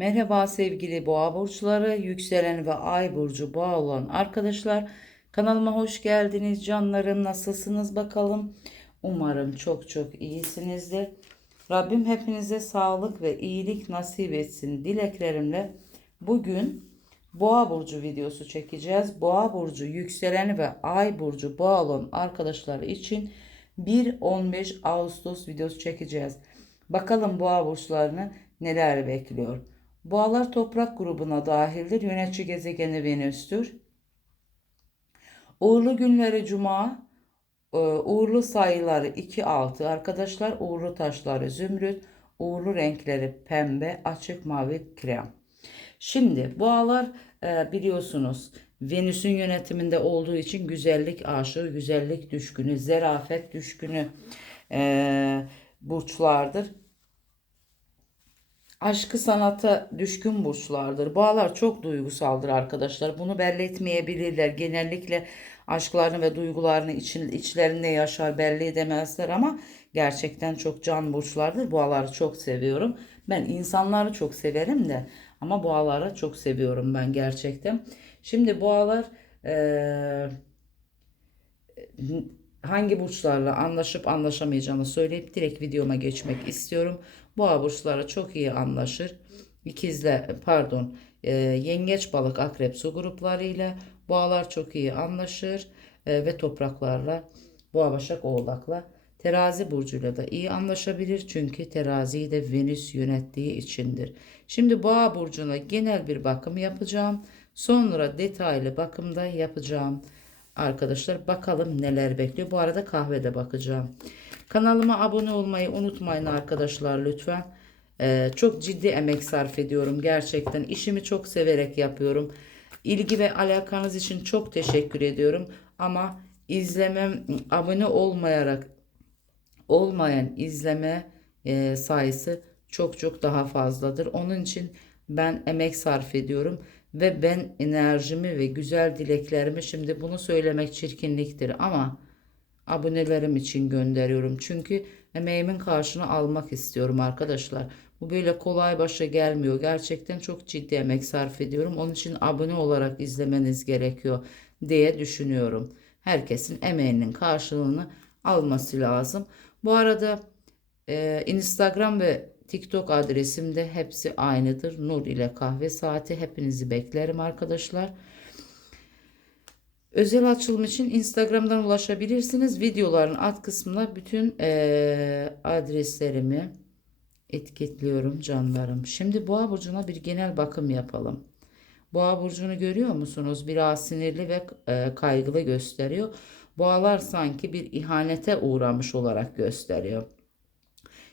Merhaba sevgili boğa burçları, yükselen ve ay burcu boğa olan arkadaşlar. Kanalıma hoş geldiniz canlarım. Nasılsınız bakalım? Umarım çok çok iyisinizdir. Rabbim hepinize sağlık ve iyilik nasip etsin dileklerimle. Bugün Boğa burcu videosu çekeceğiz. Boğa burcu yükselen ve ay burcu boğa olan arkadaşlar için 1-15 Ağustos videosu çekeceğiz. Bakalım boğa burçlarını neler bekliyor. Boğalar toprak grubuna dahildir. Yönetici gezegeni Venüs'tür. Uğurlu günleri Cuma, e, uğurlu sayıları 2-6 arkadaşlar. Uğurlu taşları zümrüt, uğurlu renkleri pembe, açık mavi, krem. Şimdi boğalar e, biliyorsunuz Venüs'ün yönetiminde olduğu için güzellik aşığı, güzellik düşkünü, zerafet düşkünü e, burçlardır. Aşkı sanata düşkün burçlardır. Boğalar çok duygusaldır arkadaşlar. Bunu belli etmeyebilirler. Genellikle aşklarını ve duygularını için, içlerinde yaşar belli edemezler ama gerçekten çok can burçlardır. Boğaları çok seviyorum. Ben insanları çok severim de ama boğaları çok seviyorum ben gerçekten. Şimdi boğalar eee hangi burçlarla anlaşıp anlaşamayacağımı söyleyip direkt videoma geçmek istiyorum. Boğa burçları çok iyi anlaşır. İkizle pardon e, yengeç balık akrep su gruplarıyla boğalar çok iyi anlaşır e, ve topraklarla boğa başak oğlakla terazi burcuyla da iyi anlaşabilir çünkü teraziyi de Venüs yönettiği içindir. Şimdi boğa burcuna genel bir bakım yapacağım. Sonra detaylı bakımda yapacağım. Arkadaşlar bakalım neler bekliyor. Bu arada kahvede bakacağım. Kanalıma abone olmayı unutmayın arkadaşlar lütfen. Ee, çok ciddi emek sarf ediyorum gerçekten. İşimi çok severek yapıyorum. İlgi ve alakanız için çok teşekkür ediyorum. Ama izlemem, abone olmayarak olmayan izleme e, sayısı çok çok daha fazladır. Onun için ben emek sarf ediyorum ve ben enerjimi ve güzel dileklerimi şimdi bunu söylemek çirkinliktir ama abonelerim için gönderiyorum. Çünkü emeğimin karşını almak istiyorum arkadaşlar. Bu böyle kolay başa gelmiyor. Gerçekten çok ciddi emek sarf ediyorum. Onun için abone olarak izlemeniz gerekiyor diye düşünüyorum. Herkesin emeğinin karşılığını alması lazım. Bu arada e, Instagram ve TikTok adresim de hepsi aynıdır. Nur ile kahve saati. Hepinizi beklerim arkadaşlar. Özel açılım için Instagram'dan ulaşabilirsiniz. Videoların alt kısmına bütün e, adreslerimi etiketliyorum canlarım. Şimdi boğa burcuna bir genel bakım yapalım. Boğa burcunu görüyor musunuz? Biraz sinirli ve e, kaygılı gösteriyor. Boğalar sanki bir ihanete uğramış olarak gösteriyor.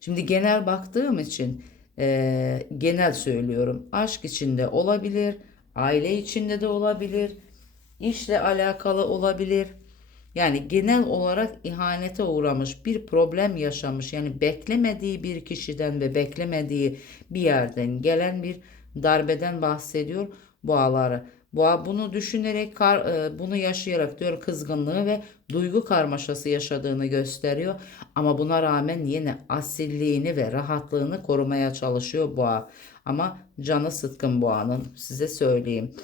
Şimdi genel baktığım için e, genel söylüyorum. Aşk içinde olabilir, aile içinde de olabilir, işle alakalı olabilir. Yani genel olarak ihanete uğramış, bir problem yaşamış. Yani beklemediği bir kişiden ve beklemediği bir yerden gelen bir darbeden bahsediyor boğaları. Boğa bunu düşünerek, e, bunu yaşayarak diyor kızgınlığı ve duygu karmaşası yaşadığını gösteriyor. Ama buna rağmen yine asilliğini ve rahatlığını korumaya çalışıyor boğa. Ama canı sıtkın boğanın size söyleyeyim.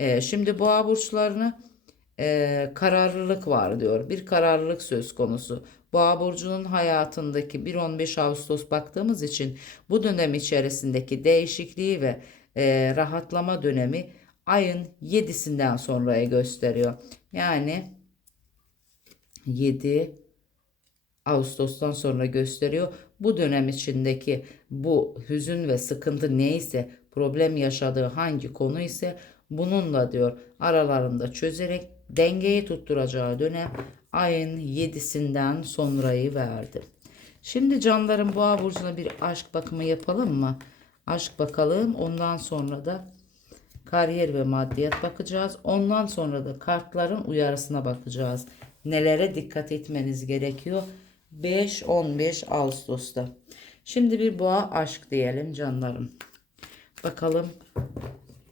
E, şimdi boğa burçlarını e, kararlılık var diyor. Bir kararlılık söz konusu. Boğa burcunun hayatındaki 1-15 Ağustos baktığımız için bu dönem içerisindeki değişikliği ve e, rahatlama dönemi ayın 7'sinden sonraya gösteriyor. Yani 7 Ağustos'tan sonra gösteriyor. Bu dönem içindeki bu hüzün ve sıkıntı neyse, problem yaşadığı hangi konu ise bununla diyor aralarında çözerek dengeyi tutturacağı dönem ayın 7'sinden sonrayı verdi. Şimdi canlarım boğa burcuna bir aşk bakımı yapalım mı? Aşk bakalım. Ondan sonra da kariyer ve maddiyat bakacağız. Ondan sonra da kartların uyarısına bakacağız. Nelere dikkat etmeniz gerekiyor? 5-15 Ağustos'ta. Şimdi bir boğa aşk diyelim canlarım. Bakalım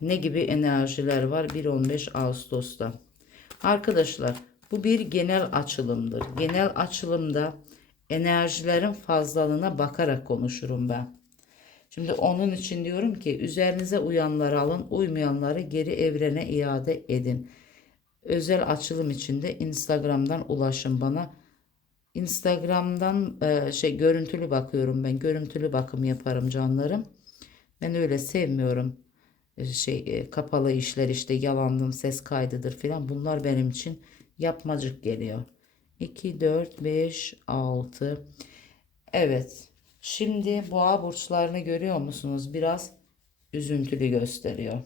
ne gibi enerjiler var 1-15 Ağustos'ta. Arkadaşlar bu bir genel açılımdır. Genel açılımda enerjilerin fazlalığına bakarak konuşurum ben. Şimdi onun için diyorum ki üzerinize uyanları alın, uymayanları geri evrene iade edin. Özel açılım için de Instagram'dan ulaşın bana. Instagram'dan e, şey görüntülü bakıyorum ben. Görüntülü bakım yaparım canlarım. Ben öyle sevmiyorum. E, şey e, kapalı işler işte yalandım ses kaydıdır filan. Bunlar benim için yapmacık geliyor. 2 4 5 6 Evet. Şimdi boğa burçlarını görüyor musunuz? Biraz üzüntülü gösteriyor.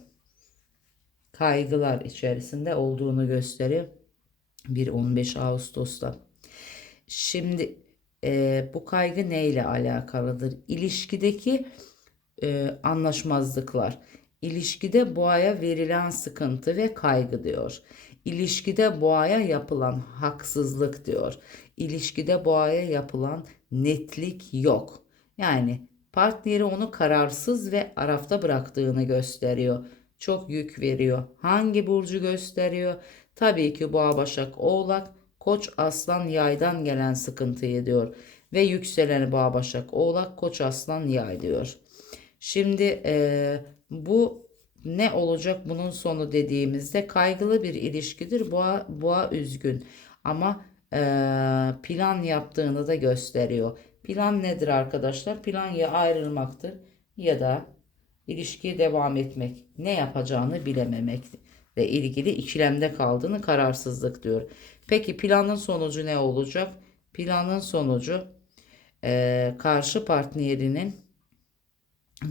Kaygılar içerisinde olduğunu gösteriyor. Bir 15 Ağustos'ta. Şimdi e, bu kaygı neyle alakalıdır? İlişkideki e, anlaşmazlıklar. İlişkide boğaya verilen sıkıntı ve kaygı diyor. İlişkide boğaya yapılan haksızlık diyor. İlişkide boğaya yapılan netlik yok. Yani partneri onu kararsız ve arafta bıraktığını gösteriyor. Çok yük veriyor. Hangi burcu gösteriyor? Tabii ki boğa, başak, oğlak, koç, aslan, yaydan gelen sıkıntıyı diyor. Ve yükseleni boğa, başak, oğlak, koç, aslan, yay diyor. Şimdi eee, bu ne olacak bunun sonu dediğimizde kaygılı bir ilişkidir. Boğa, boğa üzgün ama eee, plan yaptığını da gösteriyor. Plan nedir arkadaşlar? Plan ya ayrılmaktır ya da ilişkiye devam etmek. Ne yapacağını bilememekle ilgili ikilemde kaldığını kararsızlık diyor. Peki planın sonucu ne olacak? Planın sonucu eee, karşı partnerinin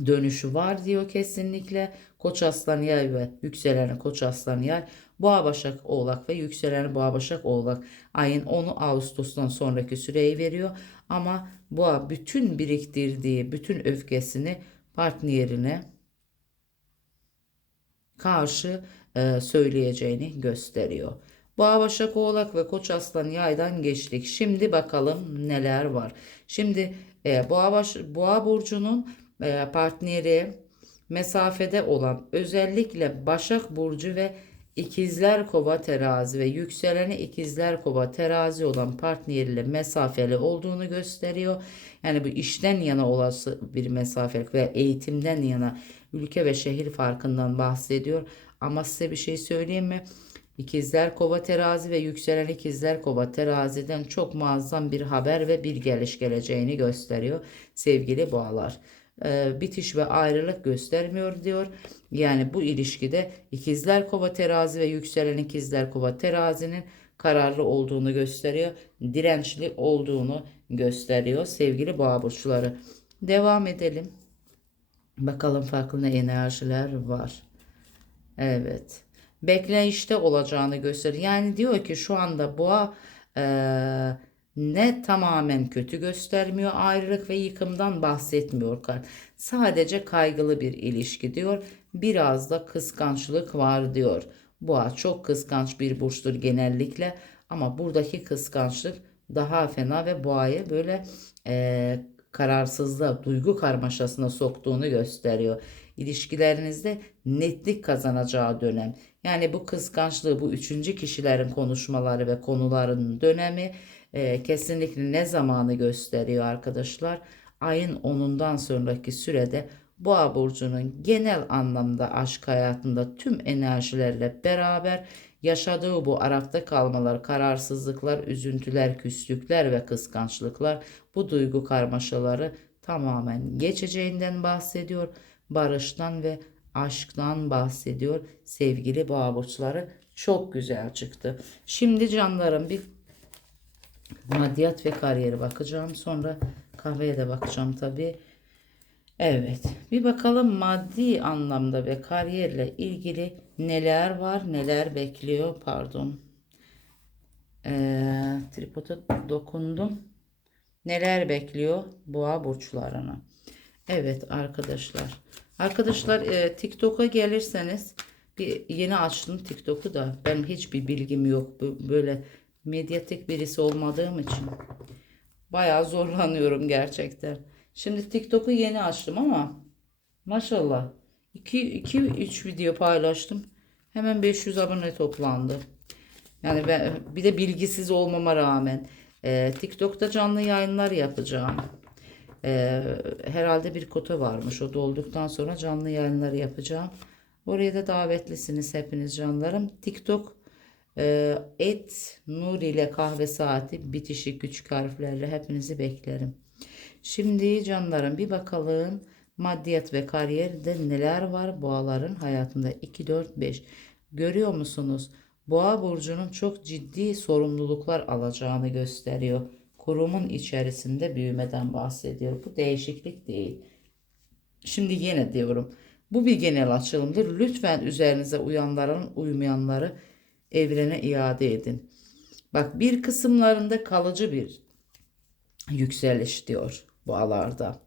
dönüşü var diyor kesinlikle. Koç aslan yay ve yükseleni koç aslan yay. Boğa başak oğlak ve yükseleni boğa başak oğlak. Ayın 10'u Ağustos'tan sonraki süreyi veriyor. Ama boğa bütün biriktirdiği bütün öfkesini partnerine karşı e, söyleyeceğini gösteriyor. Boğa, Başak, Oğlak ve Koç Aslan yaydan geçtik. Şimdi bakalım neler var. Şimdi e, Boğa, Baş, Boğa burcunun partneri mesafede olan özellikle Başak Burcu ve İkizler Kova terazi ve yükseleni İkizler Kova terazi olan partneriyle mesafeli olduğunu gösteriyor. Yani bu işten yana olası bir mesafelik ve eğitimden yana ülke ve şehir farkından bahsediyor. Ama size bir şey söyleyeyim mi? İkizler Kova terazi ve yükselen ikizler Kova teraziden çok muazzam bir haber ve bir geliş geleceğini gösteriyor sevgili boğalar e, bitiş ve ayrılık göstermiyor diyor. Yani bu ilişkide ikizler kova terazi ve yükselen ikizler kova terazinin kararlı olduğunu gösteriyor. Dirençli olduğunu gösteriyor sevgili boğa burçları. Devam edelim. Bakalım farklı ne enerjiler var. Evet. Bekleyişte olacağını gösteriyor. Yani diyor ki şu anda boğa eee ne tamamen kötü göstermiyor ayrılık ve yıkımdan bahsetmiyor kart. Sadece kaygılı bir ilişki diyor. Biraz da kıskançlık var diyor. Boğa çok kıskanç bir burçtur genellikle ama buradaki kıskançlık daha fena ve boğayı böyle e, kararsızlığa, duygu karmaşasına soktuğunu gösteriyor. İlişkilerinizde netlik kazanacağı dönem. Yani bu kıskançlığı, bu üçüncü kişilerin konuşmaları ve konuların dönemi e, kesinlikle ne zamanı gösteriyor arkadaşlar? Ayın 10'undan sonraki sürede Boğa burcunun genel anlamda aşk hayatında tüm enerjilerle beraber yaşadığı bu arafta kalmalar, kararsızlıklar, üzüntüler, küslükler ve kıskançlıklar bu duygu karmaşaları tamamen geçeceğinden bahsediyor. Barıştan ve aşktan bahsediyor sevgili boğa burçları. Çok güzel çıktı. Şimdi canlarım bir maddiyat ve kariyeri bakacağım. Sonra kahveye de bakacağım tabii. Evet. Bir bakalım maddi anlamda ve kariyerle ilgili neler var, neler bekliyor. Pardon. Ee, tripoda dokundum. Neler bekliyor boğa burçlarına. Evet arkadaşlar. Arkadaşlar e, TikTok'a gelirseniz bir yeni açtım TikTok'u da. Ben hiçbir bilgim yok. Böyle medyatik birisi olmadığım için bayağı zorlanıyorum gerçekten. Şimdi TikTok'u yeni açtım ama maşallah 2-3 video paylaştım. Hemen 500 abone toplandı. Yani ben bir de bilgisiz olmama rağmen e, TikTok'ta canlı yayınlar yapacağım. Ee, herhalde bir kota varmış. O dolduktan sonra canlı yayınları yapacağım. Oraya da davetlisiniz hepiniz canlarım. TikTok e, et Nur ile kahve saati bitişi küçük harflerle hepinizi beklerim. Şimdi canlarım bir bakalım maddiyat ve kariyerde neler var boğaların hayatında 2 4 5 görüyor musunuz? Boğa burcunun çok ciddi sorumluluklar alacağını gösteriyor. Kurumun içerisinde büyümeden bahsediyor. Bu değişiklik değil. Şimdi yine diyorum. Bu bir genel açılımdır. Lütfen üzerinize uyanların uymayanları evrene iade edin. Bak bir kısımlarında kalıcı bir yükseliş diyor bu alarda.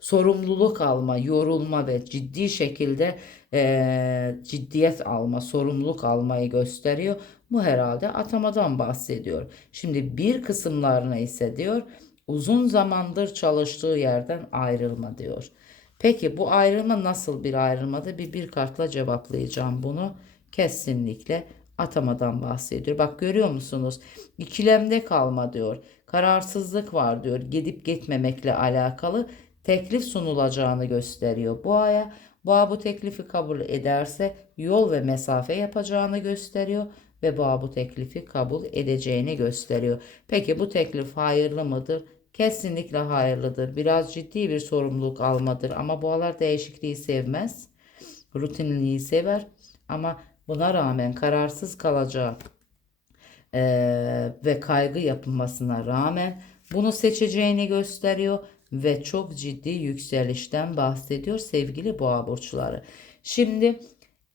Sorumluluk alma, yorulma ve ciddi şekilde eee, ciddiyet alma, sorumluluk almayı gösteriyor. Bu herhalde atamadan bahsediyor. Şimdi bir kısımlarına ise diyor uzun zamandır çalıştığı yerden ayrılma diyor. Peki bu ayrılma nasıl bir ayrılmadı? Bir bir kartla cevaplayacağım bunu. Kesinlikle atamadan bahsediyor. Bak görüyor musunuz? İkilemde kalma diyor. Kararsızlık var diyor. Gidip gitmemekle alakalı teklif sunulacağını gösteriyor. Boğaya Boğa bu teklifi kabul ederse yol ve mesafe yapacağını gösteriyor ve boğa bu teklifi kabul edeceğini gösteriyor. Peki bu teklif hayırlı mıdır? Kesinlikle hayırlıdır. Biraz ciddi bir sorumluluk almadır ama boğalar değişikliği sevmez. Rutinliği sever ama buna rağmen kararsız kalacağı eee, ve kaygı yapılmasına rağmen bunu seçeceğini gösteriyor ve çok ciddi yükselişten bahsediyor sevgili boğa burçları. Şimdi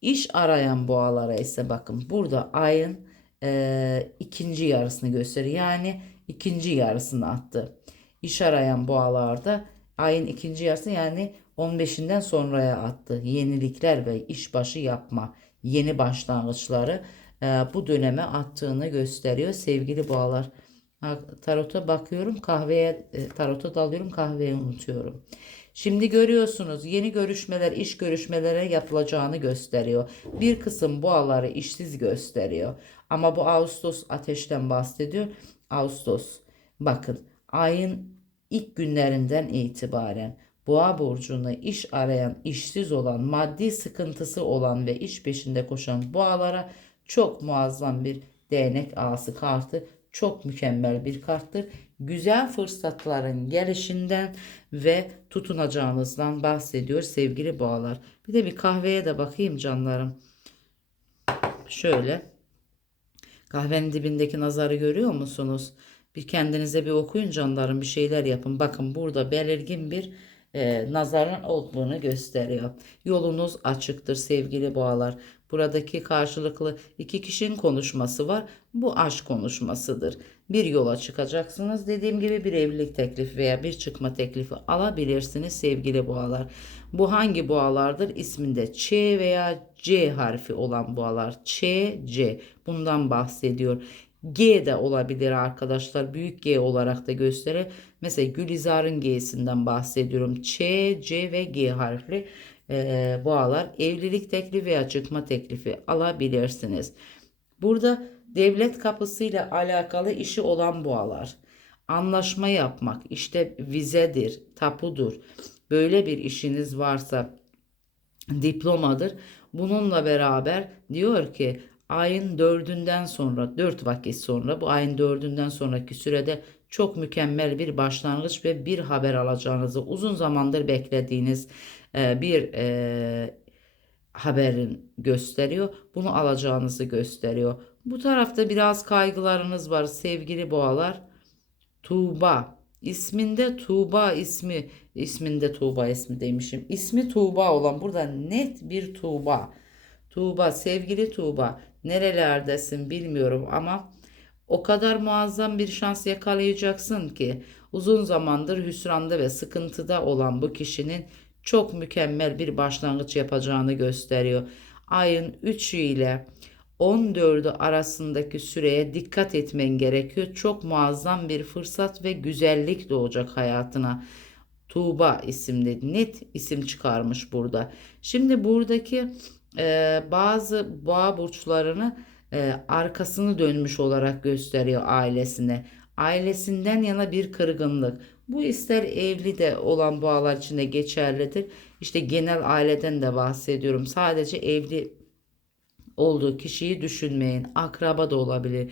iş arayan boğalara ise bakın burada ayın eee, ikinci yarısını gösteriyor. Yani ikinci yarısını attı. İş arayan boğalarda ayın ikinci yarısı yani 15'inden sonraya attı. Yenilikler ve işbaşı yapma, yeni başlangıçları e, bu döneme attığını gösteriyor sevgili boğalar. Tarota bakıyorum kahveye e, tarota dalıyorum kahveyi unutuyorum. Şimdi görüyorsunuz yeni görüşmeler iş görüşmelere yapılacağını gösteriyor. Bir kısım boğaları işsiz gösteriyor. Ama bu Ağustos ateşten bahsediyor. Ağustos bakın ayın ilk günlerinden itibaren Boğa burcunu iş arayan, işsiz olan, maddi sıkıntısı olan ve iş peşinde koşan boğalara çok muazzam bir değnek ağası kartı çok mükemmel bir karttır. Güzel fırsatların gelişinden ve tutunacağınızdan bahsediyor sevgili boğalar. Bir de bir kahveye de bakayım canlarım. Şöyle. Kahvenin dibindeki nazarı görüyor musunuz? Bir kendinize bir okuyun canlarım bir şeyler yapın. Bakın burada belirgin bir e, nazarın olduğunu gösteriyor. Yolunuz açıktır sevgili boğalar. Buradaki karşılıklı iki kişinin konuşması var. Bu aşk konuşmasıdır. Bir yola çıkacaksınız. Dediğim gibi bir evlilik teklifi veya bir çıkma teklifi alabilirsiniz sevgili boğalar. Bu hangi boğalardır? İsminde Ç veya C harfi olan boğalar. Ç, C. Bundan bahsediyor. G de olabilir arkadaşlar. Büyük G olarak da gösterir. Mesela Gülizar'ın G'sinden bahsediyorum. Ç, C ve G harfli e, boğalar evlilik teklifi veya çıkma teklifi alabilirsiniz. Burada devlet kapısıyla alakalı işi olan boğalar. Anlaşma yapmak işte vizedir, tapudur. Böyle bir işiniz varsa diplomadır. Bununla beraber diyor ki ayın dördünden sonra dört vakit sonra bu ayın dördünden sonraki sürede çok mükemmel bir başlangıç ve bir haber alacağınızı uzun zamandır beklediğiniz e, bir e, haberin gösteriyor. Bunu alacağınızı gösteriyor. Bu tarafta biraz kaygılarınız var sevgili boğalar. Tuğba isminde Tuğba ismi isminde Tuğba ismi demişim. İsmi Tuğba olan burada net bir Tuğba. Tuğba sevgili Tuğba nerelerdesin bilmiyorum ama o kadar muazzam bir şans yakalayacaksın ki uzun zamandır hüsranda ve sıkıntıda olan bu kişinin çok mükemmel bir başlangıç yapacağını gösteriyor. Ayın 3'ü ile 14'ü arasındaki süreye dikkat etmen gerekiyor. Çok muazzam bir fırsat ve güzellik doğacak hayatına. Tuğba isimli net isim çıkarmış burada. Şimdi buradaki e, bazı boğa burçlarını e, arkasını dönmüş olarak gösteriyor ailesine. Ailesinden yana bir kırgınlık. Bu ister evli de olan boğalar için de geçerlidir. İşte genel aileden de bahsediyorum. Sadece evli olduğu kişiyi düşünmeyin. Akraba da olabilir.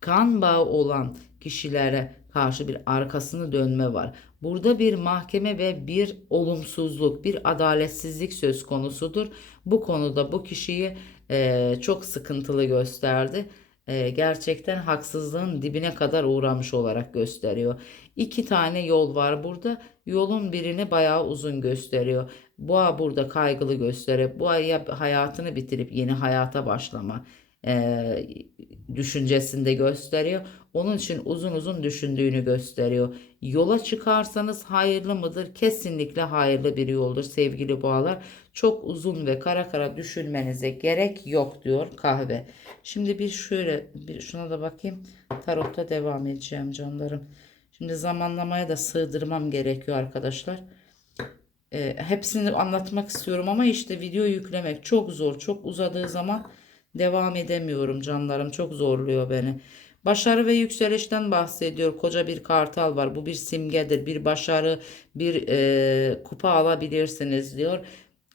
Kan bağı olan kişilere karşı bir arkasını dönme var. Burada bir mahkeme ve bir olumsuzluk, bir adaletsizlik söz konusudur. Bu konuda bu kişiyi eee, çok sıkıntılı gösterdi. Eee, gerçekten haksızlığın dibine kadar uğramış olarak gösteriyor. İki tane yol var burada. Yolun birini bayağı uzun gösteriyor. Boğa burada kaygılı gösteriyor. Boğa ya hayatını bitirip yeni hayata başlama eee, düşüncesinde gösteriyor. Onun için uzun uzun düşündüğünü gösteriyor. Yola çıkarsanız hayırlı mıdır? Kesinlikle hayırlı bir yoldur sevgili boğalar. Çok uzun ve kara kara düşünmenize gerek yok diyor kahve. Şimdi bir şöyle bir şuna da bakayım. Tarotta devam edeceğim canlarım. Şimdi zamanlamaya da sığdırmam gerekiyor arkadaşlar. E, hepsini anlatmak istiyorum ama işte video yüklemek çok zor. Çok uzadığı zaman devam edemiyorum canlarım. Çok zorluyor beni. Başarı ve yükselişten bahsediyor. Koca bir kartal var. Bu bir simgedir. Bir başarı, bir e, kupa alabilirsiniz diyor.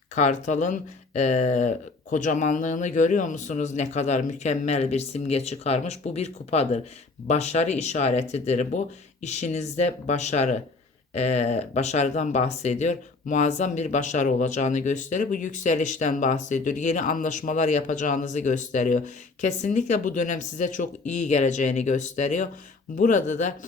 Kartalın e, kocamanlığını görüyor musunuz? Ne kadar mükemmel bir simge çıkarmış. Bu bir kupadır. Başarı işaretidir bu. İşinizde başarı e, başarıdan bahsediyor. Muazzam bir başarı olacağını gösteriyor. Bu yükselişten bahsediyor. Yeni anlaşmalar yapacağınızı gösteriyor. Kesinlikle bu dönem size çok iyi geleceğini gösteriyor. Burada da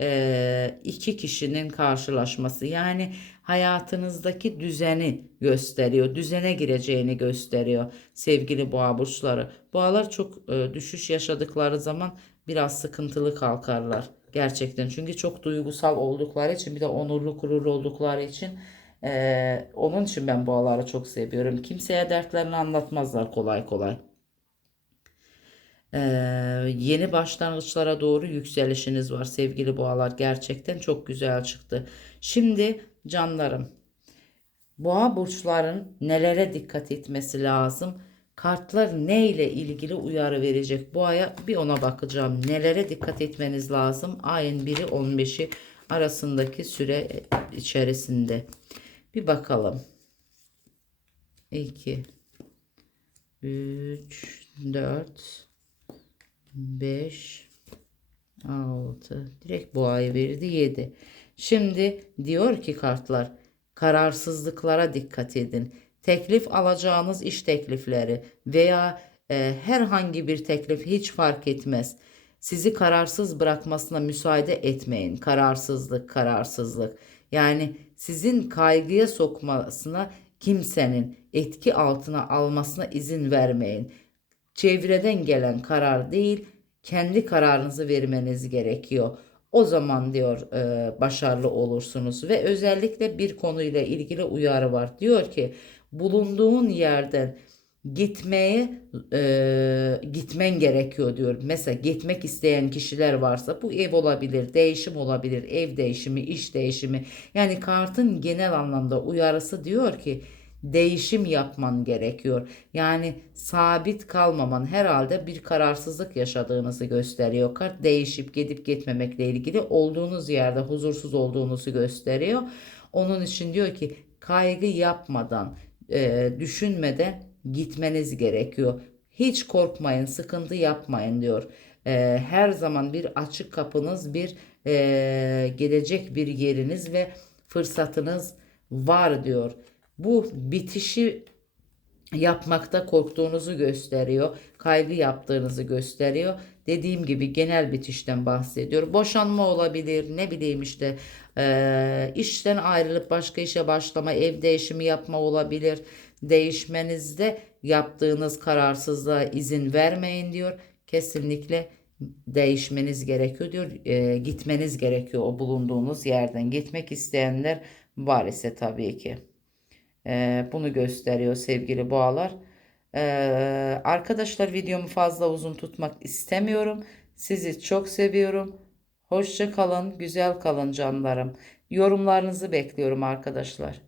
e, iki kişinin karşılaşması yani hayatınızdaki düzeni gösteriyor. Düzene gireceğini gösteriyor sevgili boğa burçları. Boğalar çok e, düşüş yaşadıkları zaman biraz sıkıntılı kalkarlar. Gerçekten çünkü çok duygusal oldukları için bir de onurlu gururlu oldukları için eee, onun için ben boğaları çok seviyorum. Kimseye dertlerini anlatmazlar kolay kolay. Eee, yeni başlangıçlara doğru yükselişiniz var sevgili boğalar. Gerçekten çok güzel çıktı. Şimdi canlarım boğa burçların nelere dikkat etmesi lazım? Kartlar ne ile ilgili uyarı verecek bu aya bir ona bakacağım. Nelere dikkat etmeniz lazım? Ayın 1'i 15'i arasındaki süre içerisinde. Bir bakalım. 2 3 4 5 6 direkt boğayı verdi 7. Şimdi diyor ki kartlar kararsızlıklara dikkat edin teklif alacağınız iş teklifleri veya e, herhangi bir teklif hiç fark etmez. Sizi kararsız bırakmasına müsaade etmeyin. Kararsızlık, kararsızlık. Yani sizin kaygıya sokmasına kimsenin etki altına almasına izin vermeyin. Çevreden gelen karar değil, kendi kararınızı vermeniz gerekiyor. O zaman diyor e, başarılı olursunuz ve özellikle bir konuyla ilgili uyarı var. Diyor ki bulunduğun yerden gitmeye e, gitmen gerekiyor diyor. Mesela gitmek isteyen kişiler varsa bu ev olabilir, değişim olabilir, ev değişimi, iş değişimi. Yani kartın genel anlamda uyarısı diyor ki değişim yapman gerekiyor. Yani sabit kalmaman herhalde bir kararsızlık yaşadığınızı gösteriyor. Kart değişip gidip gitmemekle ilgili olduğunuz yerde huzursuz olduğunuzu gösteriyor. Onun için diyor ki kaygı yapmadan e, düşünmeden gitmeniz gerekiyor. Hiç korkmayın, sıkıntı yapmayın diyor. E, her zaman bir açık kapınız, bir e, gelecek bir yeriniz ve fırsatınız var diyor. Bu bitişi yapmakta korktuğunuzu gösteriyor. Kaygı yaptığınızı gösteriyor. Dediğim gibi genel bitişten bahsediyor. Boşanma olabilir ne bileyim işte e, işten ayrılıp başka işe başlama, ev değişimi yapma olabilir. Değişmenizde yaptığınız kararsızlığa izin vermeyin diyor. Kesinlikle değişmeniz gerekiyor diyor. E, gitmeniz gerekiyor o bulunduğunuz yerden. Gitmek isteyenler var ise tabii ki. E, bunu gösteriyor sevgili boğalar. E, arkadaşlar videomu fazla uzun tutmak istemiyorum. Sizi çok seviyorum. Hoşça kalın, güzel kalın canlarım. Yorumlarınızı bekliyorum arkadaşlar.